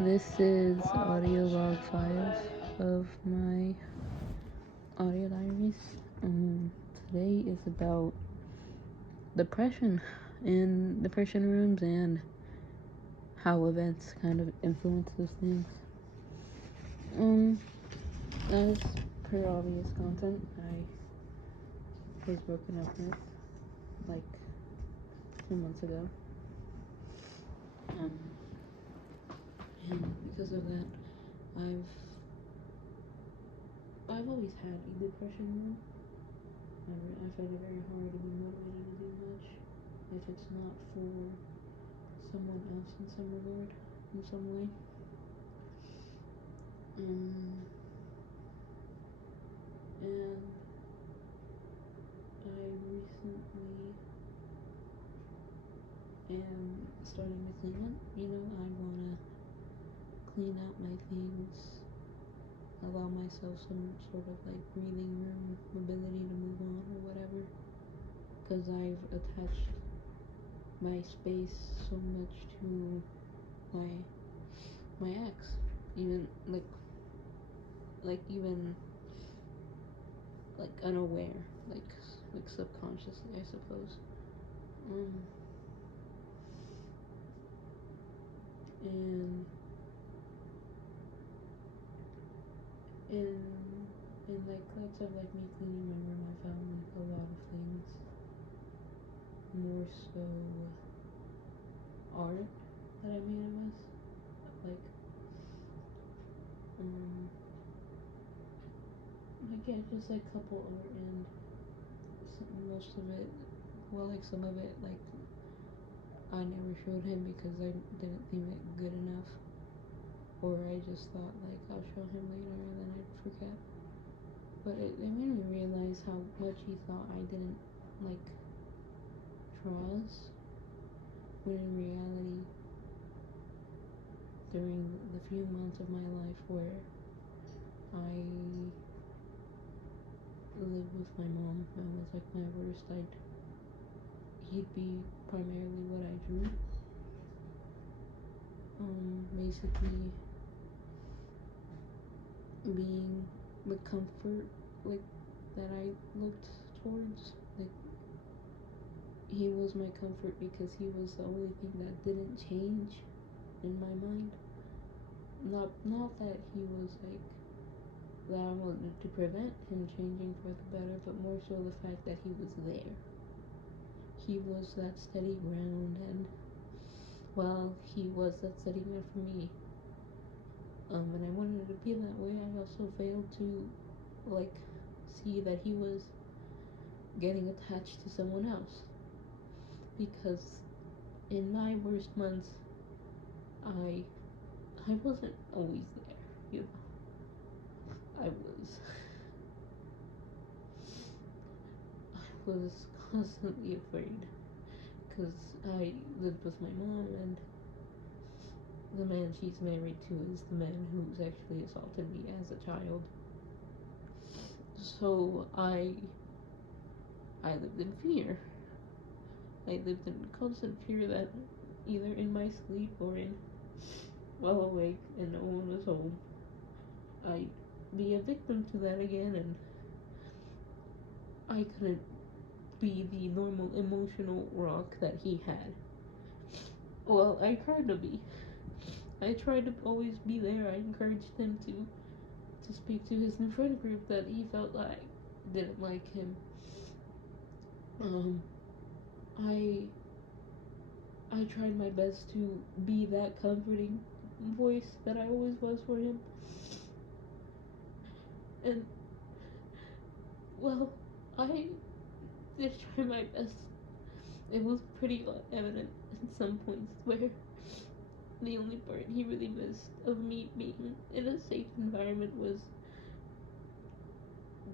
This is audio log 5 of my audio diaries. Today is about depression and depression rooms and how events kind of influence those things. As per obvious content, I was broken up with like 2 months ago. And because of that, I've always had a depression room. I find it very hard to be motivated to do much if it's not for someone else in some regard, in some way. And I recently am starting to clean up. I want to clean out my things, allow myself some sort of like breathing room, ability to move on or whatever. Because I've attached my space so much to my ex, even even unaware, like subconsciously, I suppose. And in like outside of like me cleaning my room, I found like a lot of things, more so art that I made of us, like yeah, just like couple art and most of it, like some of it, like I never showed him because I didn't think it good enough, or I just thought like I'll show him later and then I'd forget. But it made me realize how much he thought I didn't like draw us, when in reality, during the few months of my life where I lived with my mom, that was like my worst. He'd be primarily what I drew. Basically being the comfort, like, that I looked towards. Like, he was my comfort because he was the only thing that didn't change in my mind. Not that he was like, that I wanted to prevent him changing for the better, but more so the fact that he was there. He was that steady ground, and well, he was that steady ground for me. And I wanted it to be that way. I also failed to like see that he was getting attached to someone else, because in my worst months, I wasn't always there. I was constantly afraid because I lived with my mom, and the man she's married to is the man who's actually assaulted me as a child. So I lived in fear. I lived in constant fear that either in my sleep or in while awake and no one was home, I'd be a victim to that again, and I couldn't be the normal emotional rock that he had. Well, I tried to be. I tried to always be there. I encouraged him to speak to his new friend group that he felt like didn't like him. I tried my best to be that comforting voice that I always was for him. And well, I did try my best. It was pretty evident at some points where the only part he really missed of me being in a safe environment was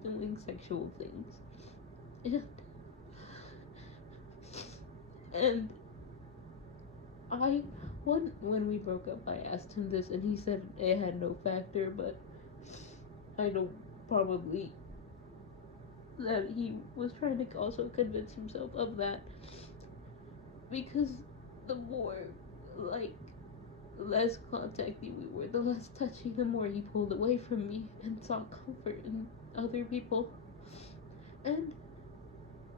doing sexual things. And when we broke up, I asked him this, and he said it had no factor, but I know probably that he was trying to also convince himself of that, because the more, like, the less contacty we were, the less touchy, the more he pulled away from me and sought comfort in other people. And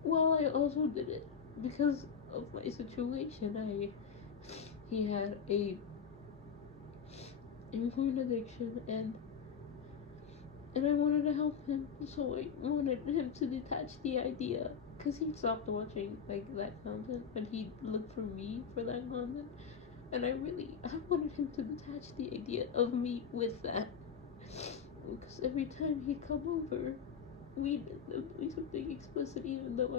while I also did it because of my situation, he had a porn addiction, and I wanted to help him, so I wanted him to detach the idea, because he stopped watching like that content, but he'd look for me for that content, and I wanted him to detach the idea of me with that, because every time he'd come over, we'd do something explicit, even though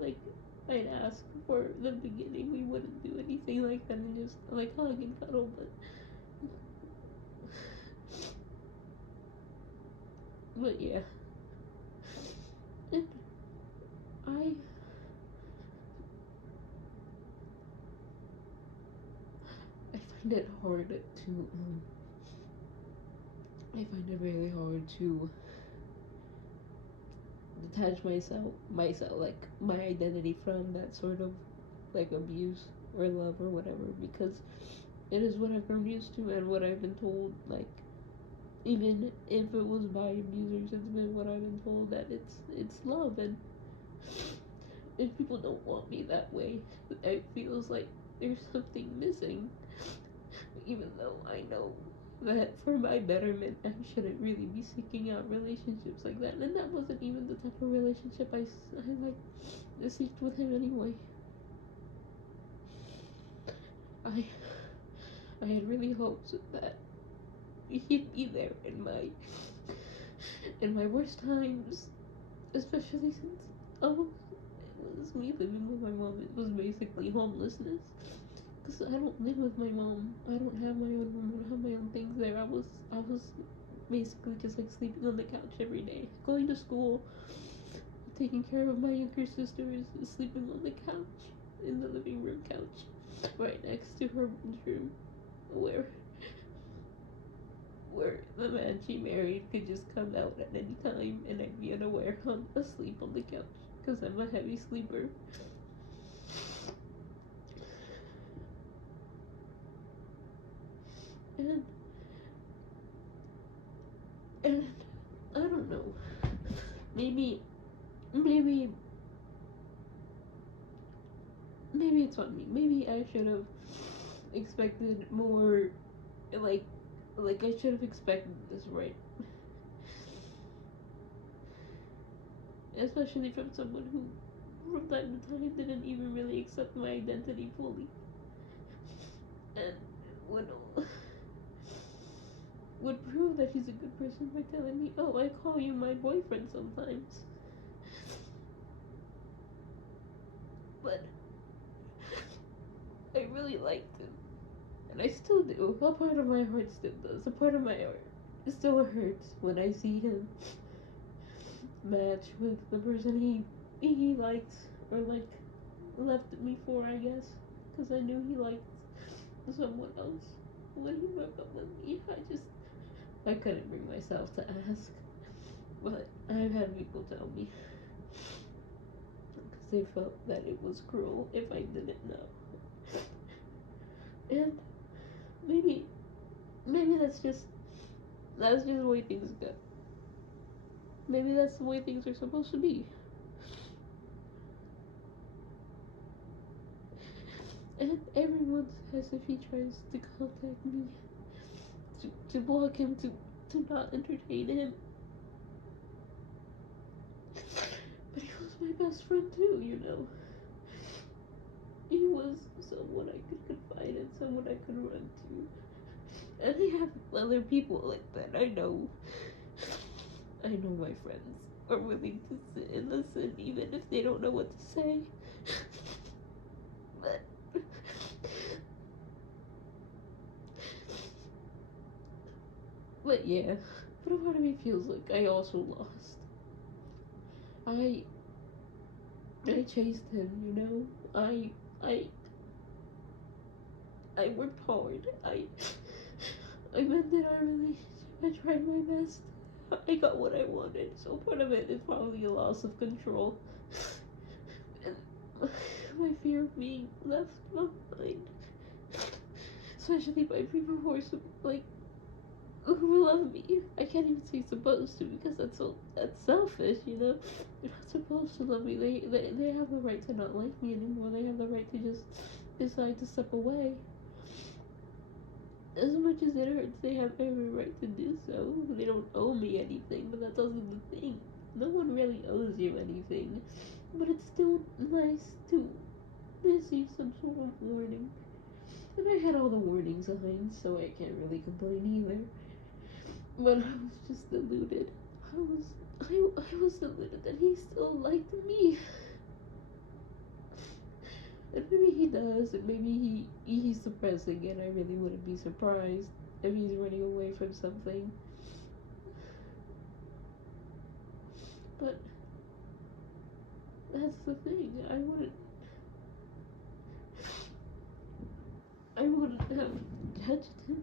like, I'd ask for the beginning, we wouldn't do anything like that, and just like hug and cuddle, but yeah, and I I find it hard to I find it really hard to detach myself like my identity from that sort of like abuse or love or whatever, because it is what I've grown used to and what I've been told, like even if it was by abusers, it's been what I've been told, that it's love. And if people don't want me that way, it feels like there's something missing, even though I know that for my betterment, I shouldn't really be seeking out relationships like that. And that wasn't even the type of relationship I like seeked with him anyway. I I had really hoped that he'd be there in my worst times, especially since it was me living with my mom. It was basically homelessness. Because I don't live with my mom. I don't have my own room. I don't have my own things there. I was basically just like sleeping on the couch every day, going to school, taking care of my younger sisters, sleeping on the couch, in the living room couch, right next to her bedroom, where the man she married could just come out at any time, and I'd be unaware I'm asleep on the couch because I'm a heavy sleeper. And and I don't know. Maybe maybe maybe it's on me. Maybe I should have expected more, like I should have expected this, right? Especially from someone who from time to time didn't even really accept my identity fully. And would would prove that he's a good person by telling me, "Oh, I call you my boyfriend sometimes." But I really liked him. And I still do. A part of my heart still does. A part of my heart still hurts when I see him match with the person he liked, or like left me for, I guess, because I knew he liked someone else when he broke up with me. I couldn't bring myself to ask, but I've had people tell me because they felt that it was cruel if I didn't know. And maybe that's just the way things go. Maybe that's the way things are supposed to be. And everyone says if he tries to contact me, to block him, to not entertain him. But he was my best friend too, you know. He was someone I could confide in, someone I could run to. And I have other people like that. I know my friends are willing to sit and listen, even if they don't know what to say. But yeah, but a part of me feels like I also lost. I chased him, you know. I I worked hard. I mended our relationship. I tried my best. I got what I wanted. So part of it is probably a loss of control. And my fear of being left behind. especially by people who are like who love me. I can't even say supposed to because that's selfish, you know. They're not supposed to love me. They have the right to not like me anymore. They have the right to just decide to step away. As much as it hurts, they have every right to do so. They don't owe me anything, but that's also the thing. No one really owes you anything, but it's still nice to receive some sort of warning. And I had all the warning signs, so I can't really complain either. But I was just deluded. I was deluded that he still liked me. And maybe he does, and maybe he's suppressing it. I really wouldn't be surprised if he's running away from something. But that's the thing. I wouldn't have touched him.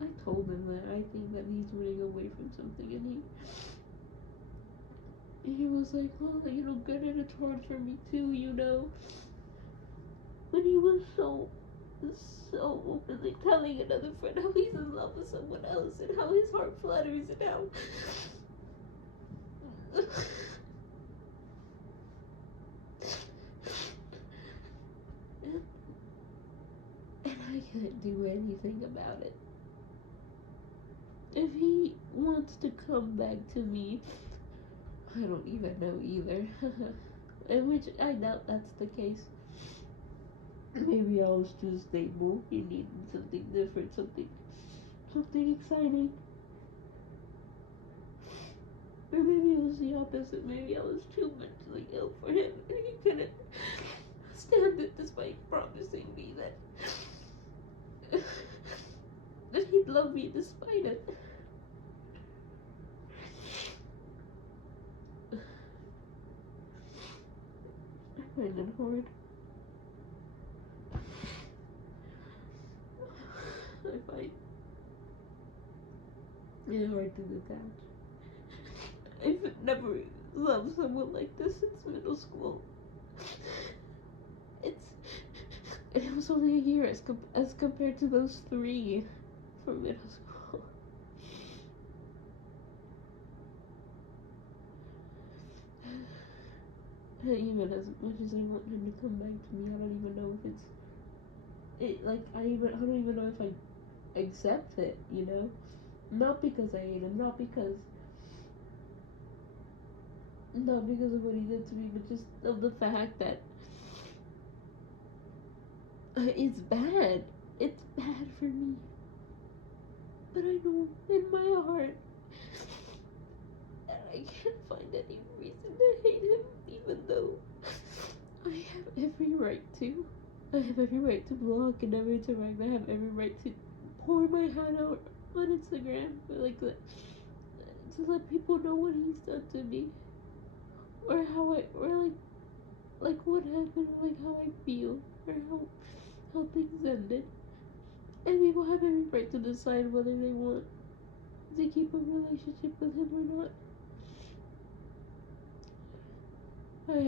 I told him that I think that he's running away from something, and he was like, "Well, you know, granted it's hard for me too, you know." When he was so openly telling another friend how he's in love with someone else and how his heart flutters and how and I can't do anything about it. If he wants to come back to me, I don't even know either. In which I doubt that's the case. Maybe I was too stable. He needed something different, something exciting. Or maybe it was the opposite. Maybe I was too mentally ill for him and he couldn't stand it despite promising me that he'd love me despite it. I find it hard. I find it hard to detach. I've never loved someone like this since middle school. It was only a year as compared to those 3 from middle school. Even as much as I want him to come back to me, I don't even know if I don't even know if I accept it, you know? Not because I hate him, not because of what he did to me, but just of the fact that it's bad. It's bad for me. But I know in my heart that I can't find any reason to hate him, even though I have every right to. I have every right to block and never interact. I have every right to pour my heart out on Instagram, like that, to let people know what he's done to me, or like what happened, or like how I feel, or how things ended. And people have every right to decide whether they want to keep a relationship with him or not. I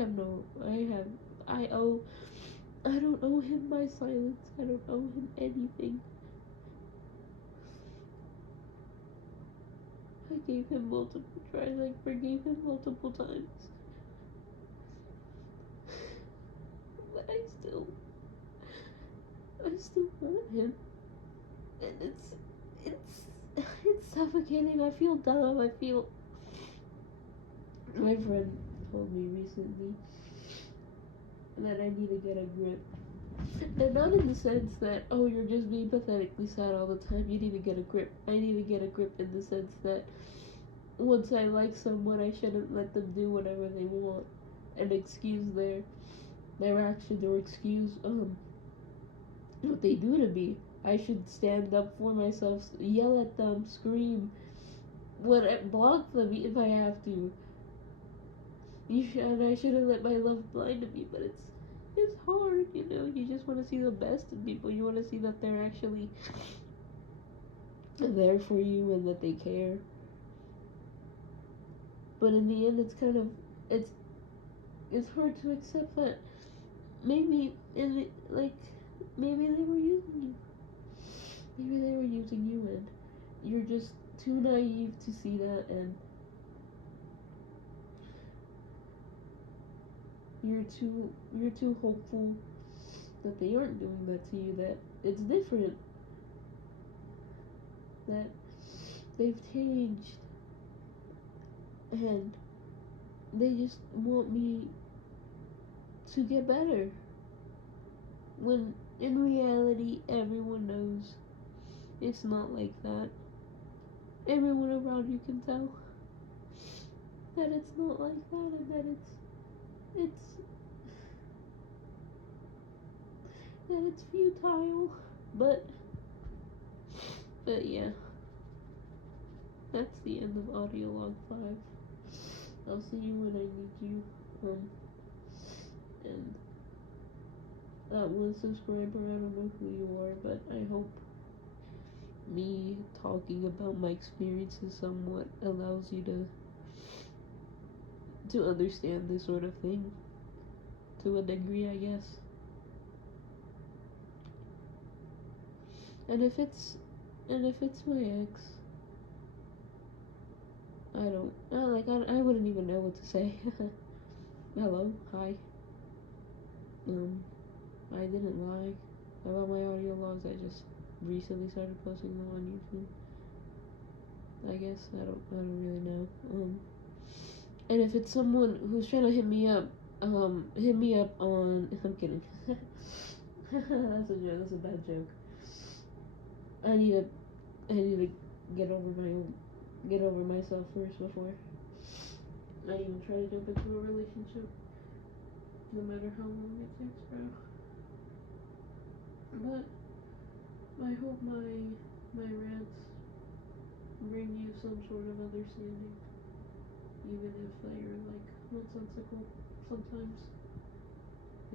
don't owe him my silence. I don't owe him anything. I gave him multiple tries. I forgave him multiple times. But I still want him. And it's suffocating. I feel dumb. My friend told me recently that I need to get a grip. And not in the sense that, oh, you're just being pathetically sad all the time. You need to get a grip. I need to get a grip in the sense that once I like someone, I shouldn't let them do whatever they want and excuse their actions or excuse what they do to me. I should stand up for myself, yell at them, scream, block them if I have to. I shouldn't let my love blind me, but it's hard, you know. You just want to see the best in people. You want to see that they're actually there for you and that they care. But in the end, it's hard to accept that maybe maybe they were using you. maybe they were using you, and you're just too naive to see that, and you're too hopeful that they aren't doing that to you, that it's different, that they've changed, and they just want me to get better. When in reality, everyone knows it's not like that. Everyone around you can tell that it's not like that, and that it's that it's futile. But yeah, that's the end of audio log 5. I'll see you when I need you. And that one subscriber, I don't know who you are, but I hope me talking about my experiences somewhat allows you to understand this sort of thing to a degree, I guess. And if it's my ex, I wouldn't even know what to say. Hello, hi. I didn't lie about my audio logs. I just recently started posting them on YouTube. I guess I don't really know. And if it's someone who's trying to hit me up on. I'm kidding. That's a joke. That's a bad joke. I need to get over myself first before I even try to jump into a relationship, no matter how long it takes, bro. But I hope my rants bring you some sort of understanding, even if they're like nonsensical sometimes.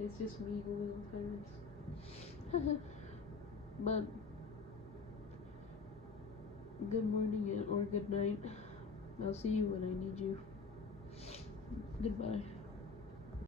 It's just me going on tyrants. But good morning or good night. I'll see you when I need you. Goodbye.